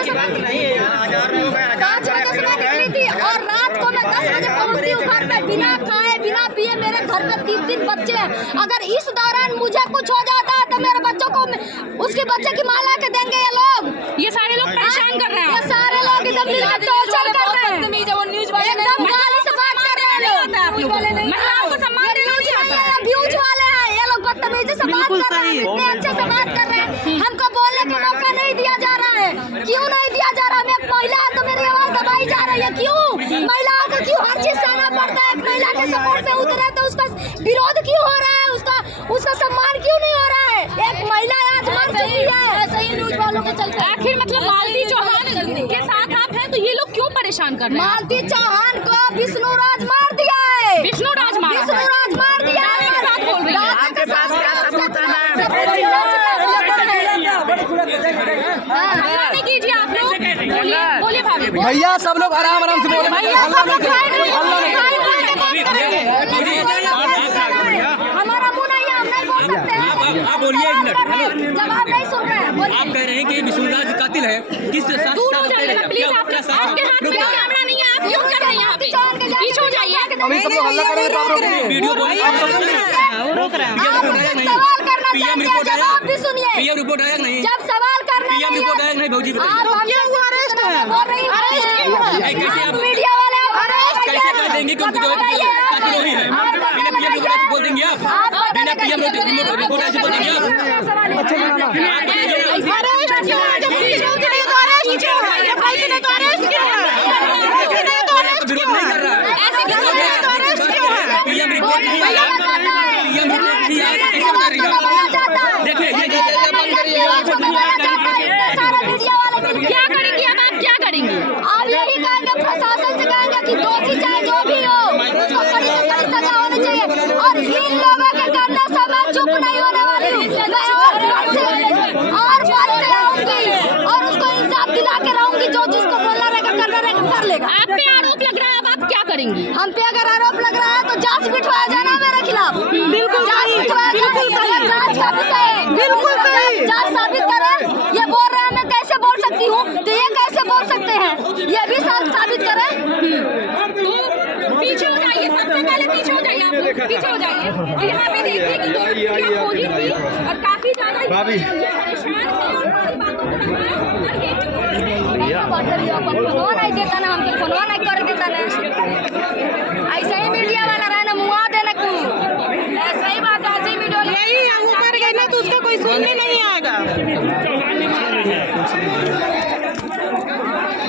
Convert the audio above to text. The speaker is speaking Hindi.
बजे से 5 बजे से मैं निकली थी और रात को मैं 10 बजे पहुंचती हूँ घर पे, बिना खाए बिना पिए। मेरे घर पे 3 बच्चे हैं। अगर इस दौरान मुझे कुछ हो जाता है तो मेरे बच्चों को, उसके बच्चे की माँ ला के देंगे ये लोग। ये सारे लोग परेशान कर रहे हैं, ये सारे लोग एकदम मिलकर टॉर्चर कर रहे हैं, एकदम गाली से बात कर रहे हैं। महिलाओं को सम्मान देना नहीं आता है। व्यूज वाले हैं ये लोग, बदतमीजी से बात कर रहे हैं, इतने अच्छे से बात कर रहे हैं। हमको बोलने का मौका नहीं दिया जा रहा है। क्यों नहीं दिया जा रहा? मैं एक महिला तो मेरी आवाज दबाई जा रही है। क्यों महिलाओं को क्यों हर चीज सहना पड़ता है? एक महिला के सपोर्ट में उतरे तो उसका विरोध क्यों हो रहा है? उसका सम्मान क्यों नहीं हो रहा है? एक महिला आज मर चुकी है, सही न्यूज वालों के चलते। आखिर मतलब मालती चौहान के साथ आप हैं तो ये लोग क्यों परेशान कर रहे हैं? मालती चौहान को विष्णु राज मार दिया है। विष्णु राज मार दिया है। के साथ बोल रही है। आपके पास क्या सबूत है? नहीं कीजिए आप लोग, बोलिए भाभी। भैया सब लोग आराम से बोले, हमारा मुंह नहीं है, हम नहीं बोल सकते हैं। आप बोलिए, एक मिनट। जवाब नहीं सुन रहे हैं, बोलिए। आप कह रहे हैं कि विष्णुराज कातिल है, किस दूर हो जाइए ना प्लीज। आपके हाथ में कैमरा नहीं है, आप क्यों कर रहे हैं यहाँ पे? पीछे हो जाइए। अभी सब लोग हल्ला करेंगे तो आप रोकेंगे? वीडियो रोक रहे हैं। सवाल करना चाहते हैं, जवाब भी सुनिए। पीएम रिपोर्ट आया नहीं? जब सवाल करना पीएम रिपोर्ट आया नहीं भौजी? अरेस्ट है, कैसे आप मीडिया वाले कैसे कर देंगे? क्योंकि जो कातिल वही है। बिना पीएम रिपोर्ट ऐसे बोल देंगे आप? बिना पीएम रिपोर्ट ऐसे बोल देंगे क्या करेंगी अब आप? क्या करेंगी? आप यही कहेंगे, प्रशासन से कहेंगे कि दोषी चाहे जो भी हो उसको कड़ी से कड़ी सजा होनी चाहिए। और इन लोगों के करने से मैं चुप नहीं होने वाली हूँ। मैं और बढ़ते रहूंगी और उसको इंसाफ दिला के रहूंगी। जो जिसको बोलना रहेगा करना रहेगा कर लेगा। आप पे आरोप लग रहा है, अब आप क्या करेंगी? हम पे अगर आरोप लग रहा है तो जांच बिठवाया जाना मेरे खिलाफ। बिल्कुल जांच बिठवाया जाना, जांच का विषय है। बिल्कुल सही। जांच साबित करें। ये बोल रहा है मैं कैसे बोल सकती हूँ, तो ये कैसे बोल सकते हैं? ये भी साबित करें। तो पीछे हो जाइए, सबसे पहले पीछे हो जाइए। आप लोग पीछे हो जाइए। यहाँ पे देखिए कि दो पोली थी और काफी ज्यादा परेशान है और सारी बातों को फोनवा नहीं देता ना, हमके फोनवा नहीं कर देता ना। ऐसे ही मीडिया वाला रहे ना, मुआ देना क्यों? ऐसे ही बात है, ऐसे ही मीडिया यही ऊपर गई ना तो उसका कोई सुनने नहीं आएगा।